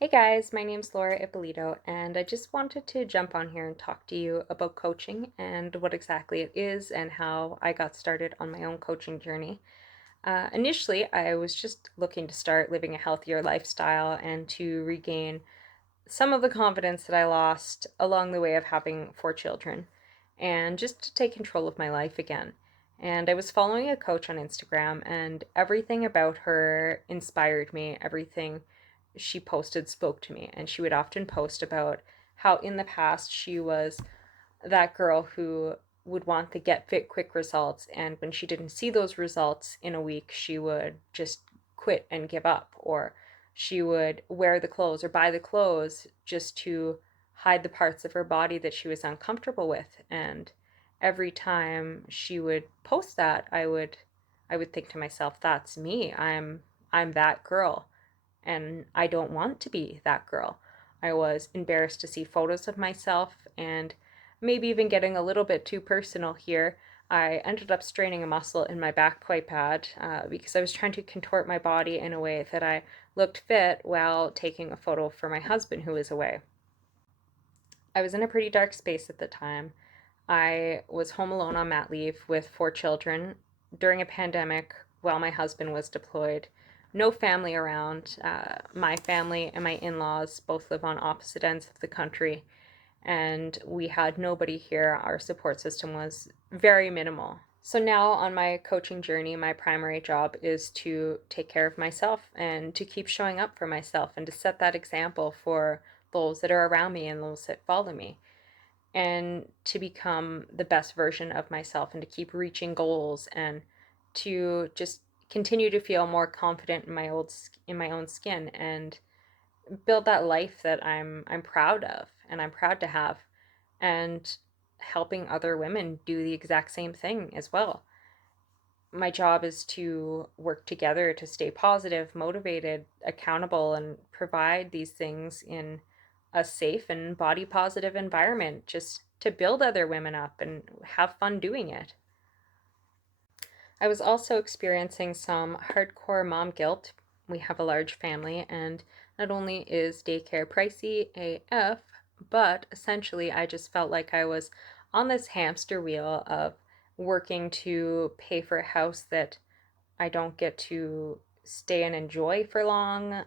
Hey guys, my name's Laura Ippolito, and I just wanted to jump on here and talk to you about coaching and what exactly it is and how I got started on my own coaching journey. Initially, I was just looking to start living a healthier lifestyle and to regain some of the confidence that I lost along the way of having four children, and just to take control of my life again. And I was following a coach on Instagram, and everything about her inspired me. Everything she posted spoke to me. And she would often post about how in the past she was that girl who would want the get fit quick results. And when she didn't see those results in a week, she would just quit and give up, or she would wear the clothes or buy the clothes just to hide the parts of her body that she was uncomfortable with. And every time she would post that, I would think to myself, that's me. I'm that girl, and I don't want to be that girl. I was embarrassed to see photos of myself, and maybe even getting a little bit too personal here, I ended up straining a muscle in my back quite bad because I was trying to contort my body in a way that I looked fit while taking a photo for my husband who was away. I was in a pretty dark space at the time. I was home alone on mat leave with four children during a pandemic while my husband was deployed. No family around. My family and my in laws both live on opposite ends of the country, and we had nobody here. Our support system was very minimal. So now on my coaching journey, my primary job is to take care of myself and to keep showing up for myself and to set that example for those that are around me and those that follow me, and to become the best version of myself and to keep reaching goals and to just continue to feel more confident in my own skin and build that life that I'm proud of and I'm proud to have, and helping other women do the exact same thing as well. My job is to work together to stay positive, motivated, accountable, and provide these things in a safe and body positive environment, just to build other women up and have fun doing it. I was also experiencing some hardcore mom guilt. We have a large family, and not only is daycare pricey AF, but essentially I just felt like I was on this hamster wheel of working to pay for a house that I don't get to stay and enjoy for long,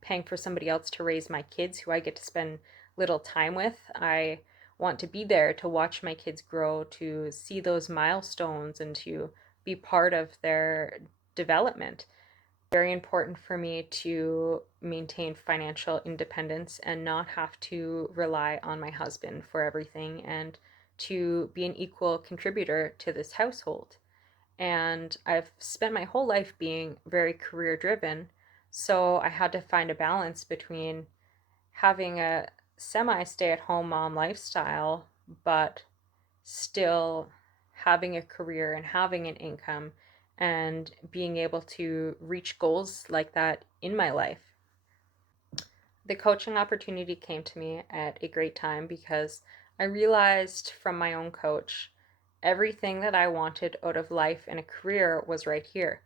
paying for somebody else to raise my kids who I get to spend little time with. I want to be there to watch my kids grow, to see those milestones, and to be part of their development. Very important for me to maintain financial independence and not have to rely on my husband for everything, and to be an equal contributor to this household. And I've spent my whole life being very career driven. So I had to find a balance between having a semi stay at home mom lifestyle, but still having a career and having an income and being able to reach goals like that in my life. The coaching opportunity came to me at a great time because I realized from my own coach everything that I wanted out of life and a career was right here.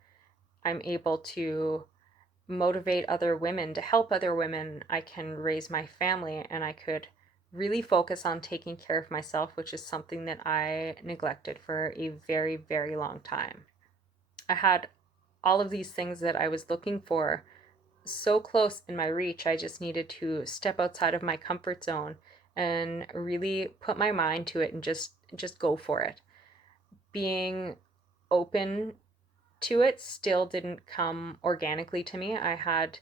I'm able to motivate other women, to help other women. I can raise my family, and I could really focus on taking care of myself, which is something that I neglected for a very, very long time. I had all of these things that I was looking for so close in my reach. I just needed to step outside of my comfort zone and really put my mind to it and just go for it. Being open to it still didn't come organically to me. I had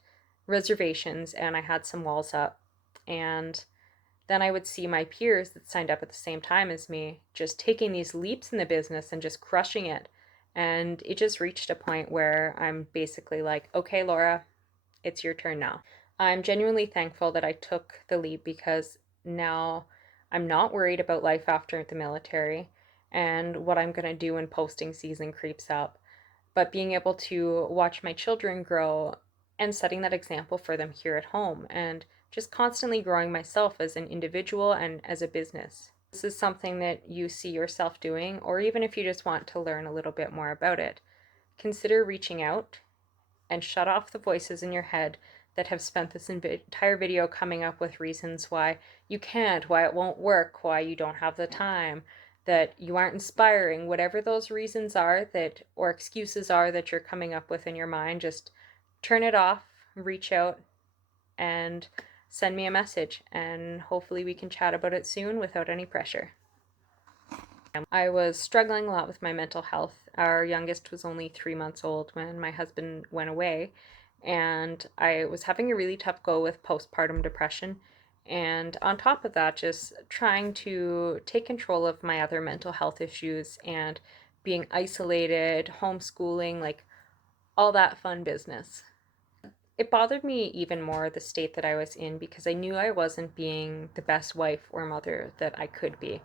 reservations and I had some walls up. And then I would see my peers that signed up at the same time as me just taking these leaps in the business and just crushing it. And it just reached a point where I'm basically like, okay, Laura, it's your turn now. I'm genuinely thankful that I took the leap because now I'm not worried about life after the military and what I'm going to do when posting season creeps up, but being able to watch my children grow and setting that example for them here at home, and just constantly growing myself as an individual and as a business. This is something that you see yourself doing, or even if you just want to learn a little bit more about it, consider reaching out and shut off the voices in your head that have spent this entire video coming up with reasons why you can't, why it won't work, why you don't have the time, that you aren't inspiring, whatever those reasons are that or excuses are that you're coming up with in your mind, just turn it off, reach out and send me a message, and hopefully we can chat about it soon without any pressure. I was struggling a lot with my mental health. Our youngest was only 3 months old when my husband went away, and I was having a really tough go with postpartum depression. And on top of that, just trying to take control of my other mental health issues and being isolated, homeschooling, like all that fun business. It bothered me even more the state that I was in because I knew I wasn't being the best wife or mother that I could be.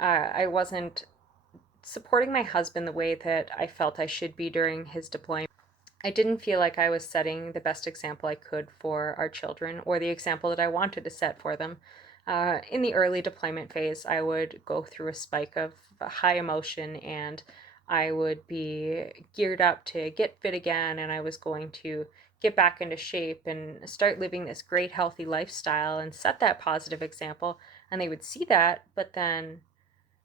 I wasn't supporting my husband the way that I felt I should be during his deployment. I didn't feel like I was setting the best example I could for our children or the example that I wanted to set for them. In the early deployment phase, I would go through a spike of high emotion and I would be geared up to get fit again, and I was going to get back into shape and start living this great healthy lifestyle and set that positive example. And they would see that, but then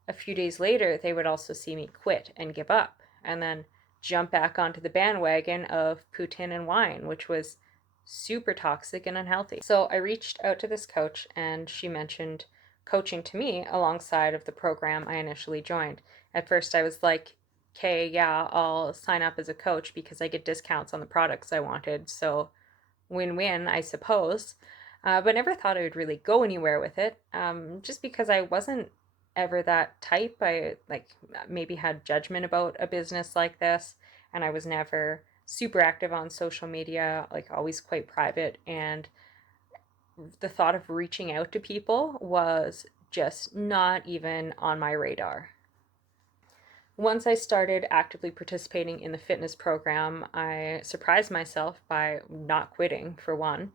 a few days later, they would also see me quit and give up, and then jump back onto the bandwagon of poutine and wine, which was super toxic and unhealthy. So I reached out to this coach, and she mentioned coaching to me alongside of the program I initially joined. At first, I was like, okay, yeah, I'll sign up as a coach because I get discounts on the products I wanted. So win-win, I suppose. But never thought I would really go anywhere with it, just because I wasn't ever that type. I like maybe had judgment about a business like this, and I was never super active on social media, like always quite private. And the thought of reaching out to people was just not even on my radar. Once I started actively participating in the fitness program, I surprised myself by not quitting, for one,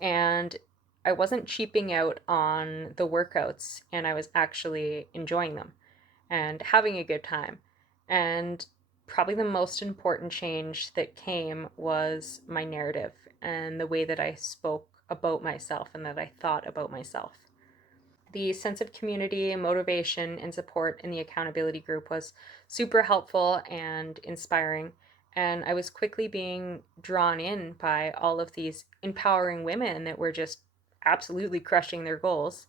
and I wasn't cheaping out on the workouts, and I was actually enjoying them and having a good time. And probably the most important change that came was my narrative and the way that I spoke about myself and that I thought about myself. The sense of community, motivation, and support in the accountability group was super helpful and inspiring. And I was quickly being drawn in by all of these empowering women that were just absolutely crushing their goals.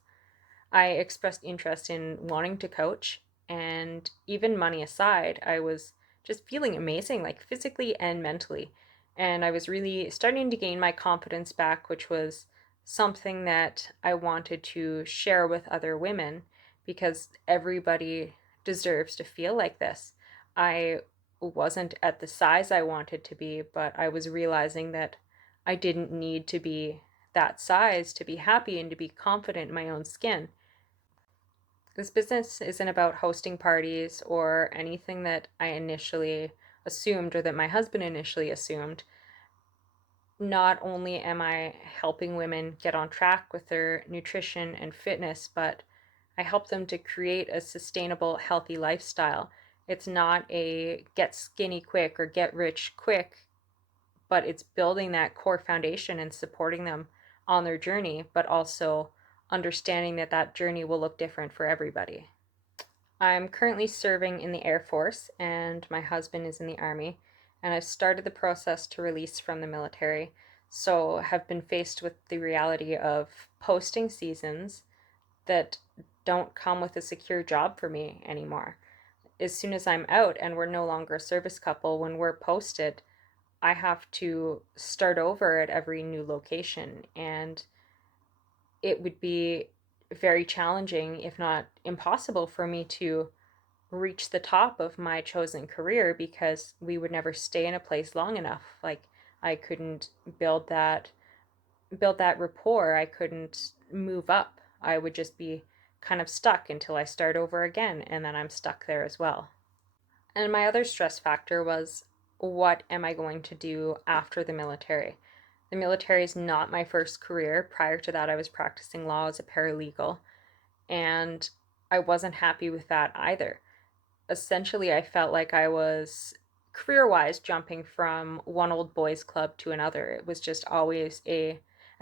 I expressed interest in wanting to coach, and even money aside, I was just feeling amazing, like physically and mentally. And I was really starting to gain my confidence back, which was something that I wanted to share with other women because everybody deserves to feel like this. I wasn't at the size I wanted to be, but I was realizing that I didn't need to be that size to be happy and to be confident in my own skin. This business isn't about hosting parties or anything that I initially assumed or that my husband initially assumed. Not only am I helping women get on track with their nutrition and fitness, but I help them to create a sustainable, healthy lifestyle. It's not a get skinny quick or get rich quick, but it's building that core foundation and supporting them on their journey, but also understanding that that journey will look different for everybody. I'm currently serving in the Air Force, and my husband is in the Army, and I've started the process to release from the military, so have been faced with the reality of posting seasons that don't come with a secure job for me anymore. As soon as I'm out and we're no longer a service couple, when we're posted, I have to start over at every new location, and it would be very challenging, if not impossible, for me to reach the top of my chosen career because we would never stay in a place long enough. Like I couldn't build that rapport. I couldn't move up. I would just be kind of stuck until I start over again, and then I'm stuck there as well. And my other stress factor was, what am I going to do after the military? The military is not my first career. Prior to that, I was practicing law as a paralegal, and I wasn't happy with that either. Essentially, I felt like I was career-wise, jumping from one old boys club to another, it was just always a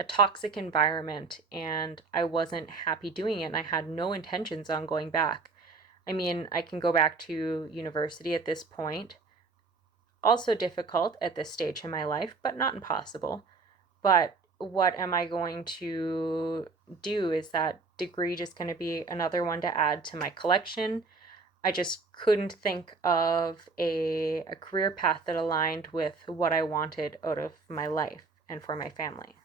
toxic environment, and I wasn't happy doing it, and I had no intentions on going back. I mean, I can go back to university at this point. Also difficult at this stage in my life, but not impossible. But what am I going to do? Is that degree just going to be another one to add to my collection? I just couldn't think of a career path that aligned with what I wanted out of my life and for my family.